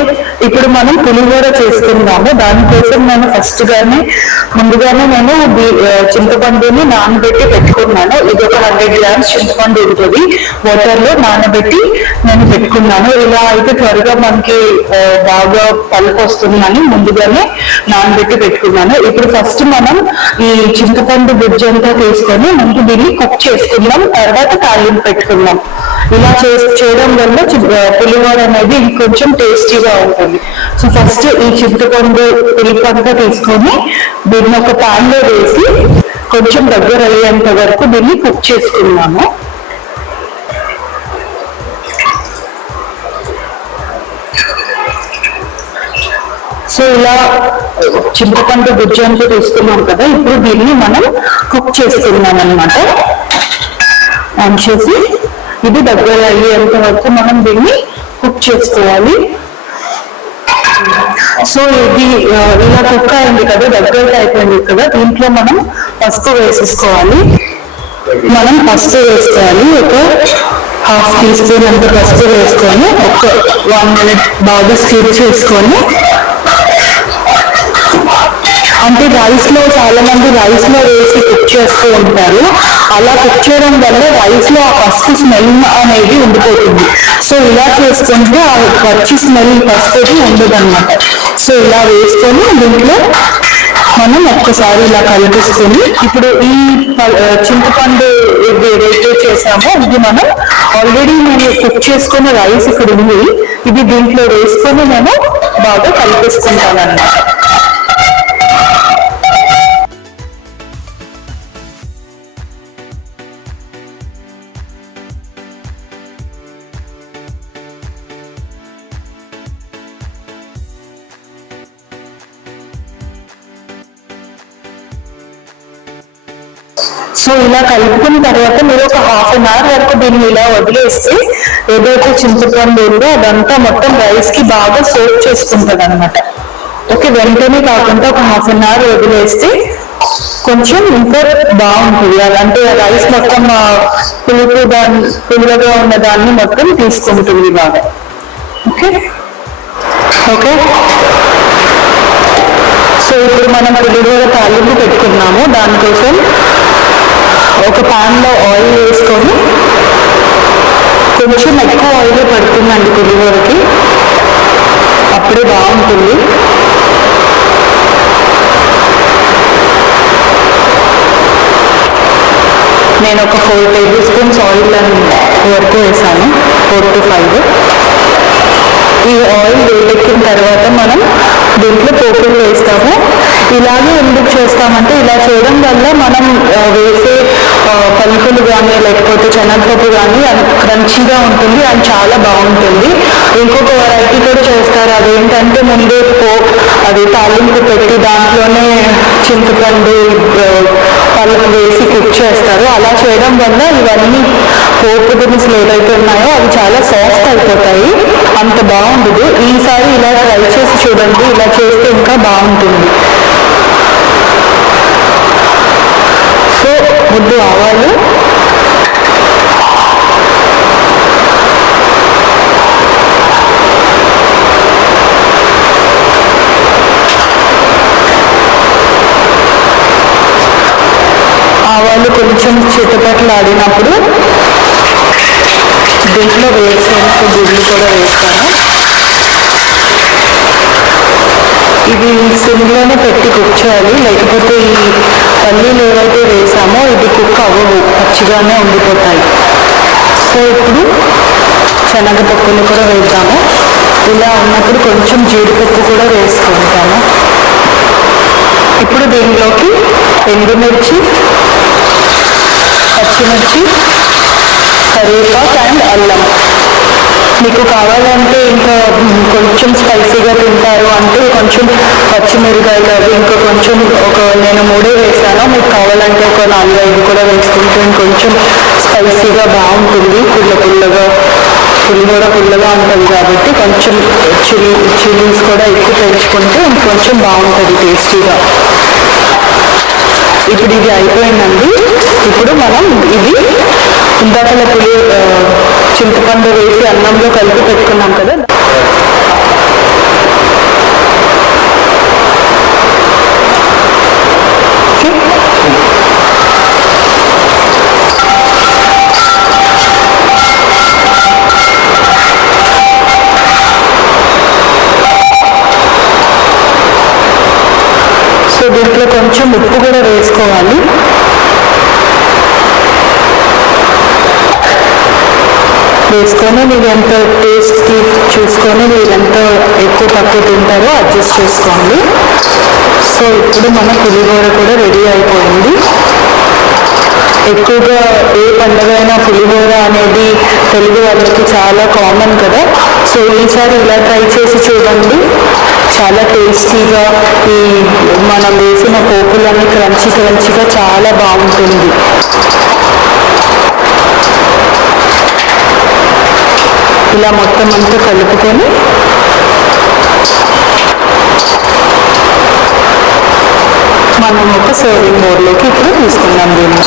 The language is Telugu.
ఓకే. ఇప్పుడు మనం పులిహోర చేసుకుందాము. దానికోసం నేను ఫస్ట్ గానే ముందుగానే నేను చింతపండుని నానబెట్టి పెట్టుకున్నాను. ఇది ఒక హండ్రెడ్ గ్రామ్స్ చింతపండు ఉంటుంది. వాటర్లో నానబెట్టి నేను పెట్టుకున్నాను. ఇలా అయితే త్వరగా మనకి బాగా పలుకు వస్తుందని ముందుగానే నానబెట్టి పెట్టుకున్నాను. ఇప్పుడు ఫస్ట్ మనం ఈ చింతపండు గుజ్జు తీసుకొని ముందు దీన్ని కుక్ చేసుకుందాం. తర్వాత తాలింపు పెట్టుకుందాం. ఇలా చేయడం వల్ల పులిహోర అనేది ఇంకొంచెం టేస్టీగా ఉంటుంది. సో ఫస్ట్ ఈ చింతపండు పులుపు తీసుకొని దీన్ని ఒక పాన్లో వేసి కొంచెం దగ్గర అయ్యేంత వరకు దీన్ని కుక్ చేసుకున్నాము సో ఇలా చింతపండు గుజ్జంతో తీసుకున్నాం కదా ఇప్పుడు దీన్ని మనం కుక్ చేసుకున్నాం అనమాట ఆన్ చేసి ఇది దగ్గర అయ్యేంత వరకు మనం దీన్ని కుక్ చేసుకోవాలి. సో ఇది ఇలా కుక్ అయింది కదా దగ్గర అయిపోయింది కదా దీంట్లో మనం పసుపు వేసేసుకోవాలి. మనం పసుపు వేసుకోవాలి ఒక హాఫ్ టీ స్పూన్ అంత పసుపు వేసుకొని ఒక వన్ మినిట్ బాగా స్కిప్ చేసుకొని. అంటే రైస్లో చాలా మంది రైస్లో వేసి కుక్ చేస్తూ ఉంటారు. అలా కుక్ చేయడం వల్ల రైస్లో ఆ పసుపు స్మెల్ అనేది ఉండిపోతుంది. సో ఇలా చేసుకుంటే ఆ పచ్చి స్మెల్ పసుపుది ఉండదు అనమాట సో ఇలా వేసుకొని దీంట్లో మనం ఒక్కసారి ఇలా కలిపిస్తుంది ఇప్పుడు ఈ ప- చింతపండు ఏదైతే చేసామో ఇది మనం ఆల్రెడీ నేను కుక్ చేసుకున్న రైస్ ఇక్కడ ఉంది. ఇది దీంట్లో వేసుకొని నేను బాగా కలిపిస్తుంటాను అన్నమాట సో ఇలా కలుపుకున్న తర్వాత మీరు ఒక హాఫ్ అన్ అవర్ వరకు దీన్ని ఇలా వదిలేస్తే ఏదైతే చింతపండు ఉందో అదంతా మొత్తం రైస్కి బాగా సోప్ చేసుకుంటది అనమాట ఓకే వెంటనే కాకుండా ఒక హాఫ్ అన్ అవర్ వదిలేస్తే కొంచెం ఇంకా బాగుంటుంది. అది అంటే రైస్ మొత్తం పులుపు దాన్ని పులుగా ఉన్న దాన్ని మొత్తం తీసుకుంటుంది బాగా. ఓకే? ఓకే? సో ఇప్పుడు మనం పులిహోర తాలింపు పెట్టుకున్నాము. దానికోసం ఒక పాన్లో ఆయిల్ వేసుకొని కొంచెం ఎక్కువ ఆయిల్ పడుతుందండి పులిహోరకి అప్పుడే బాగుంటుంది. నేను ఒక ఫోర్ టేబుల్ స్పూన్స్ ఆయిల్ వరకు వేసాను ఫోర్ టు ఫైవ్. ఈ ఆయిల్ వేడెక్కిన తర్వాత మనం దీంట్లో పోపులు వేస్తాము. ఇలాగే ఎందుకు చేస్తామంటే ఇలా చేయడం వల్ల మనం వేసే పలుకులు కానీ లేకపోతే శనగపప్పు కానీ క్రంచీగా ఉంటుంది అండ్ చాలా బాగుంటుంది. ఇంకొక వెరైటీ కూడా చేస్తారు. అదేంటంటే ముందే పో అది తాలింపు పెట్టి దాంట్లోనే చింతపండు పలుకు వేసి కుక్ చేస్తారు. అలా చేయడం వల్ల ఇవన్నీ పోపు దినుసులు ఏదైతే ఉన్నాయో అవి చాలా సాఫ్ట్ అయిపోతాయి. అంత బాగుండదు. ఈసారి ఇలా ట్రై చేసి చూడండి. ఇలా చేస్తే ఇంకా బాగుంటుంది. ఆడినప్పుడు దీంట్లో వేసేందుకు గుడ్లు కూడా వేస్తాను ఇది సిమ్లోనే పెట్టి కుక్ చేయాలి లేకపోతే ఈ పల్లీలు ఏవైతే వేసామో ఇది కుక్ అవ్వవు పచ్చిగానే ఉండిపోతాయి. సో ఇప్పుడు శనగపప్పులు కూడా వేద్దాము. ఇలా ఉన్నప్పుడు కొంచెం జీడిపప్పు కూడా వేసుకుంటాము. ఇప్పుడు దీనిలోకి ఎండుమిర్చి పచ్చిమిర్చి కరివేపాకు అండ్ అల్లం. మీకు కావాలంటే ఇంకా కొంచెం స్పైసీగా తింటారు అంటే కొంచెం పచ్చిమిరకాయలు అవి ఇంకా కొంచెం ఒక నేను మూడే వేసాను. మీకు కావాలంటే ఒక నాలుగు ఐదు కూడా వేసుకుంటే ఇంకొంచెం స్పైసీగా బాగుంటుంది. పుల్ల పుల్లగా పులిహోర పుల్లగా ఉంటుంది కాబట్టి కొంచెం చిల్లీ చిల్లీస్ కూడా ఎక్కువ పెంచుకుంటే ఇంకొంచెం బాగుంటుంది టేస్టీగా. ఇప్పుడు ఇది అయిపోయిందండి. ఇప్పుడు మనం ఇది ఇందాకల పులి చింతపండు వేసి అన్నంలో కలిపి పెట్టుకున్నాం కదా కొంచెం ఉప్పు కూడా వేసుకోవాలి వేసుకొని మీరు ఎంత టేస్ట్కి చూసుకొని మీరు ఎంత ఎక్కువ తక్కువ తింటారో అడ్జస్ట్ చేసుకోండి. సో ఇప్పుడు మన పులిహోర కూడా రెడీ అయిపోయింది. ఎక్కువగా ఏ పండుగ అయినా పులిహోర అనేది తెలుగు వాళ్ళకి చాలా కామన్ కదా. సో ఈసారి ఇలా ట్రై చేసి చూడండి. చాలా టేస్టీగా ఈ మనం వేసిన పోపులన్నీ క్రంచి క్రంచిగా చాలా బాగుంటుంది. ఇలా మొత్తం అంతా కలుపుకొని మనం ఒక సర్వింగ్ బౌల్లోకి ఇప్పుడు తీసుకుందాం దీన్ని.